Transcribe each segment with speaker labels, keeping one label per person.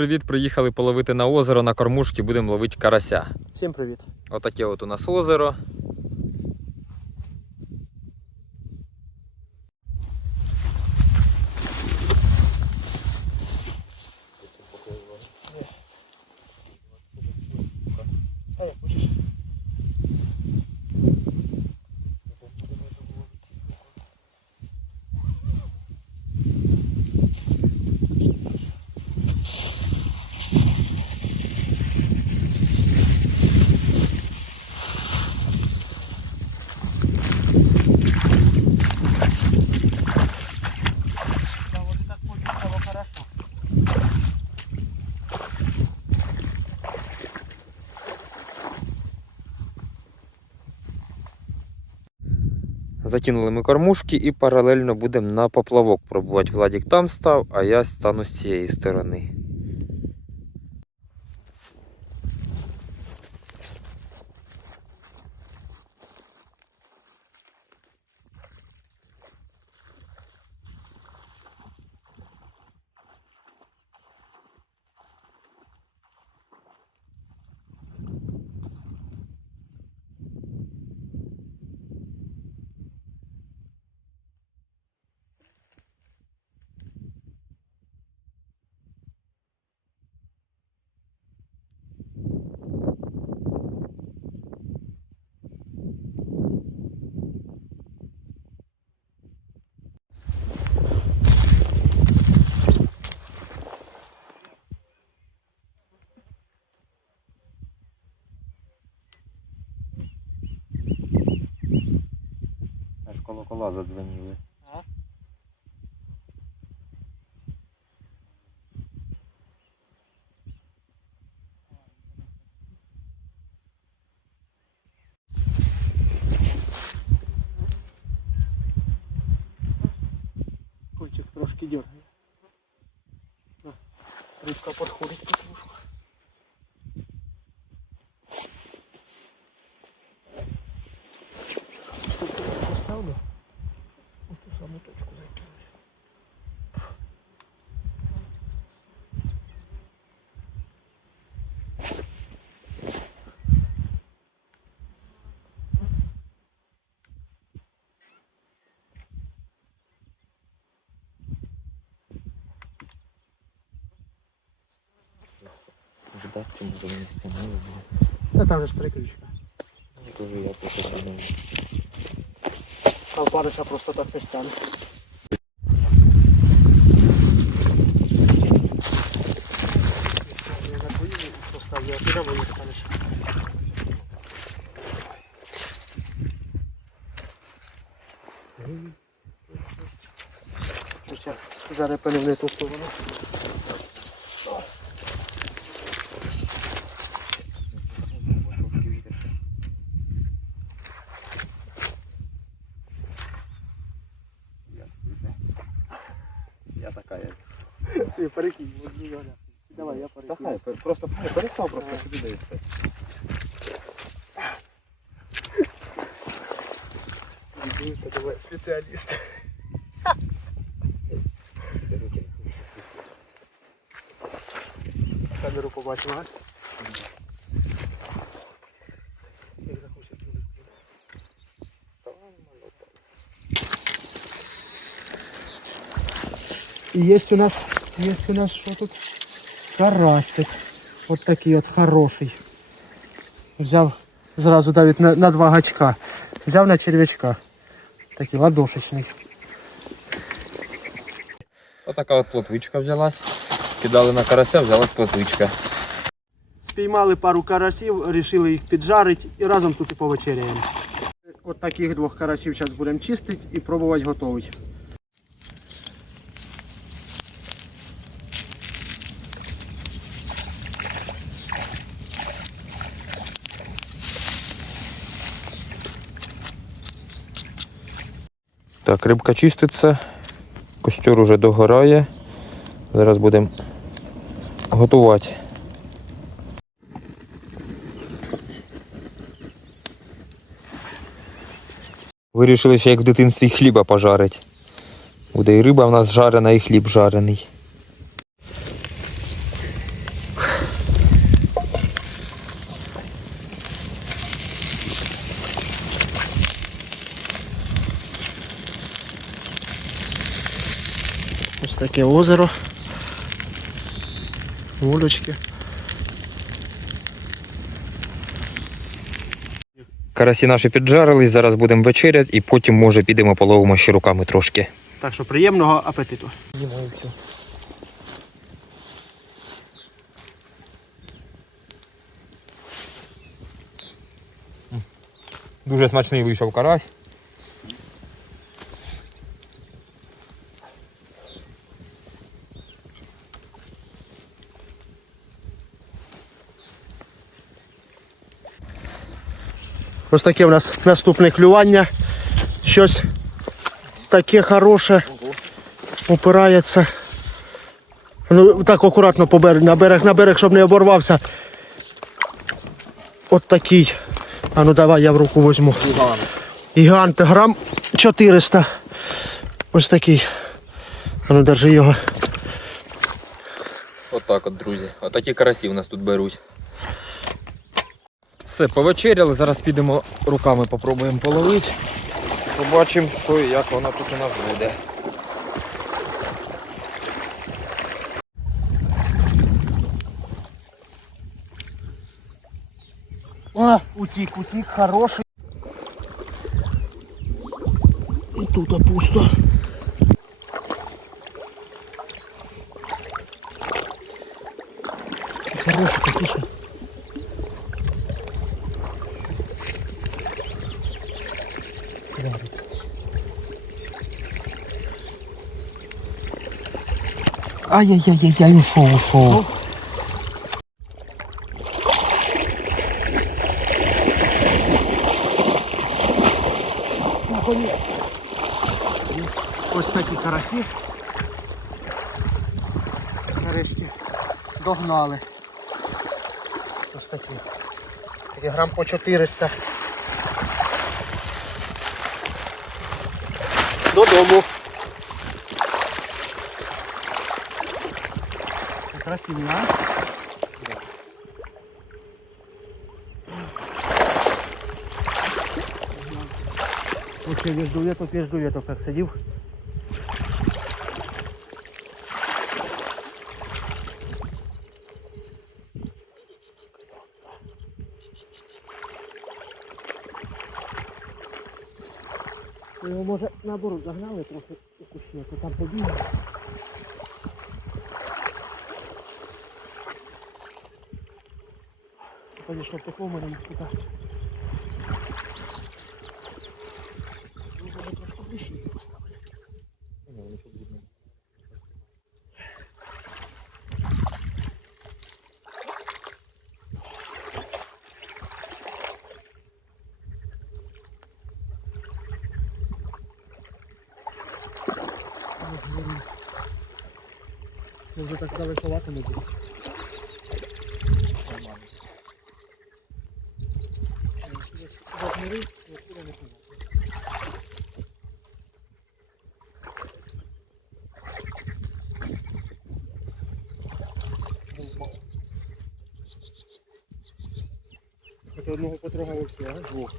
Speaker 1: Привіт! Приїхали половити на озеро на кормушки, будемо ловити карася.
Speaker 2: Всім привіт.
Speaker 1: Отаке от у нас озеро. Закинули ми кормушки і паралельно будемо на поплавок пробувати. Владік там став, а я стану з цієї сторони. Аж колокола задзвоніли.
Speaker 2: А? Кончик трошки дергає.
Speaker 1: Чому
Speaker 2: там же ж три ключика.
Speaker 1: Тоже я поки
Speaker 2: А парыша просто так не стягне. Я на поставлю, а ти на мою станеш. Зараз не ту сторону.
Speaker 1: Я така як.
Speaker 2: Ти перекинь. Давай, я
Speaker 1: Та
Speaker 2: перекину.
Speaker 1: хай, просто перестав просто собі дивитися.
Speaker 2: Дивися, давай, спеціаліст. Камеру побачимо, а? Як захоче, туди. І є у нас, є у нас що тут? Карасик. От такий от хороший. Взяв зразу навіть на, на два гачка. Взяв на черв'ячка. Такий ладошечний.
Speaker 1: Отака от плотвичка взялась. Кидали на карася, взялась плотвичка.
Speaker 2: Спіймали пару карасів, вирішили їх піджарити і разом тут і повечеряємо. От таких двох карасів зараз будемо чистити і пробувати готувати.
Speaker 1: Так, рибка чиститься, костер уже догорає. Зараз будемо готувати. Вирішили ще як в дитинстві хліба пожарить. Буде і риба в нас жарена, і хліб жарений.
Speaker 2: Таке озеро. Вулочки.
Speaker 1: Карасі наші піджарились, зараз будемо вечеряти і потім, може, підемо половимо ще руками трошки.
Speaker 2: Так що приємного апетиту. Їмо і все.
Speaker 1: Дуже смачний вийшов карась.
Speaker 2: Ось таке у нас наступне клювання. Щось таке хороше. Опирається. Ну, так акуратно по берег, на берег, на берег, щоб не оборвався. От такий. А ну давай я в руку візьму. Гігант, грам 400. Ось такий. А ну держи його.
Speaker 1: Отак от, друзі. Отакі карасі у нас тут беруть. Все, повечеряли, зараз підемо руками попробуємо половити. Побачимо, що і як воно тут у нас буде.
Speaker 2: О, утік, утік, хороший. І тут пусто. Хороший такий
Speaker 1: Ай-яй-яй-яй, ушов, ушов.
Speaker 2: Наконець. Ось такі карасі. Нарешті догнали. Ось такі. Кілограм по 400. Додому. Красиві, а? Вообще между веток, между веток как садил. Його може наоборот загнали трохи у кущі, то там побігли. Конечно, в такому мене тут. Може трошки ближче їх поставити. Це вже так далековато не буде. Загнери, і оттуда не понятно. Хоч одного потрогав ось а? Двох.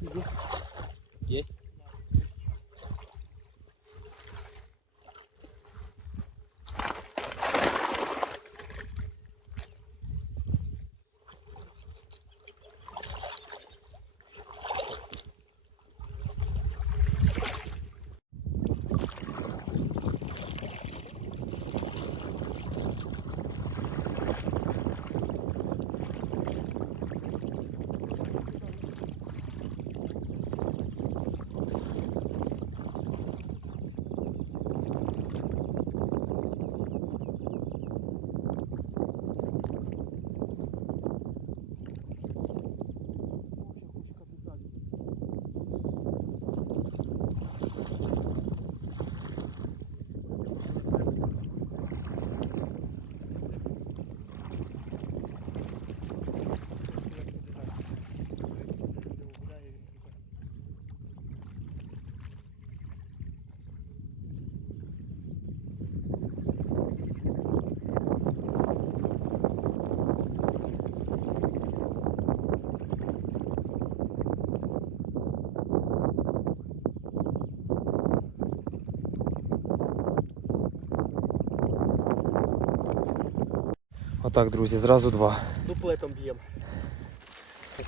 Speaker 1: Есть? Отак, друзі, зразу два.
Speaker 2: Дуплетом б'ємо.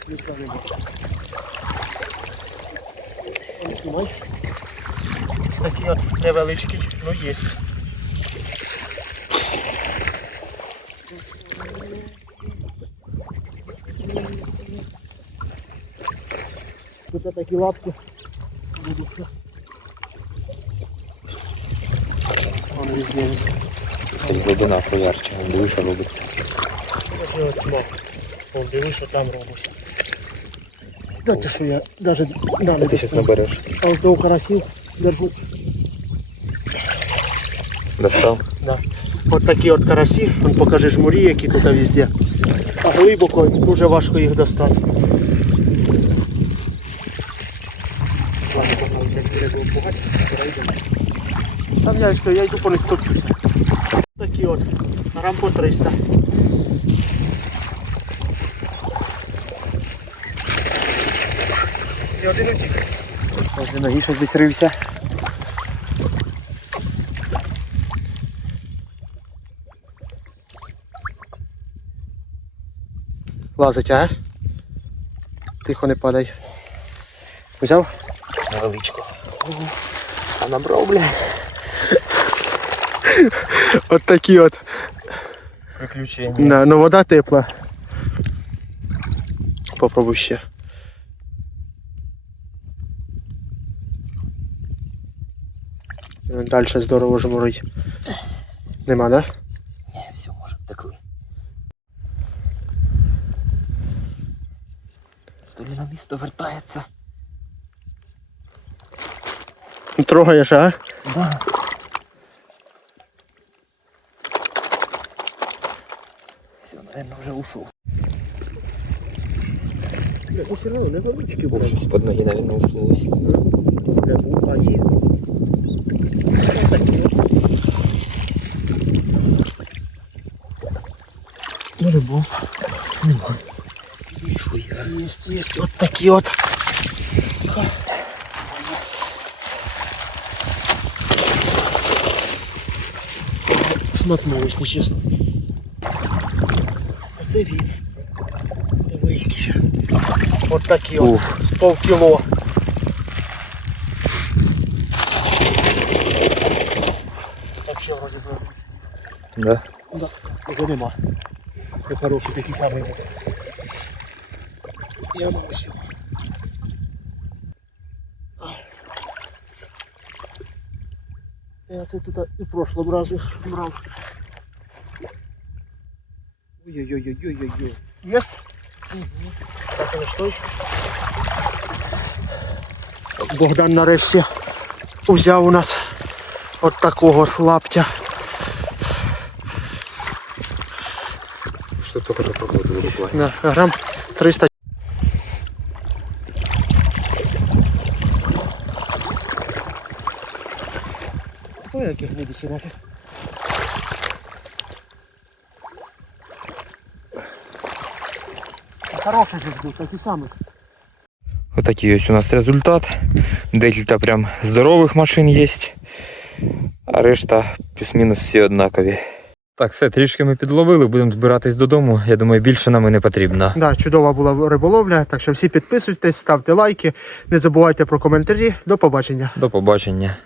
Speaker 2: Смішно не буде. Он знімай. Ось такий от невеличкий, ну є. Тут такі лапки будуть. що. Вон різні.
Speaker 1: Це глибина поярче, диви, що робиться.
Speaker 2: Диви, що там робиш. Дайте, що я навіть далі
Speaker 1: Ти зараз набереш.
Speaker 2: А ось до карасів держу.
Speaker 1: Достав?
Speaker 2: Да. От такі от карасі, Вон покажи жмурі, які тут везде. А глибоко дуже важко їх достати. Там я йду, я йду по них топчуся. Такі от, грам по 300. І один утік.
Speaker 1: Возле ноги щось десь рився.
Speaker 2: Лазить, а? Тихо не падай. Взяв?
Speaker 1: Невеличко.
Speaker 2: А набрав, блядь. От такі от.
Speaker 1: Приключення.
Speaker 2: Да, ну вода тепла. Попробуй ще. Далі здорово жмурить. Нема, да?
Speaker 1: Ні, все, може, втекли. То ли на місто вертається.
Speaker 2: Трогаєш, а?
Speaker 1: Да. Все, наверное, вже ушов.
Speaker 2: Бля, ну все равно невеличкі,
Speaker 1: О, щось під ноги, наверное, ушло ось.
Speaker 2: Бля, бука є. Ось такі от. Може був. Нема. Есть, есть, вот такі от. Смакнуло, якщо чесно. Це він. Диви, які. От такі от. З полкіло. Так що вроді.
Speaker 1: Да.
Speaker 2: Да, уже нема. Це хороший такий самий. Я маю сьогодні. Я це тут і прошлого разу брав. Ой-ой-ой-ой-ой-ой. Єсть? Так, не стой. Богдан нарешті взяв у нас от такого лаптя.
Speaker 1: Що тільки що проходили буквально.
Speaker 2: На грам 300. Ой, яких буде сірати. Хороший же жду, такий самий.
Speaker 1: Отакий ось у нас результат. Декілька прям здорових машин є. А решта плюс-мінус всі однакові. Так, все, трішки ми підловили, будемо збиратись додому. Я думаю, більше нам і не потрібно.
Speaker 2: Да, чудова була риболовля, так що всі підписуйтесь, ставте лайки, не забувайте про коментарі. До побачення.
Speaker 1: До побачення.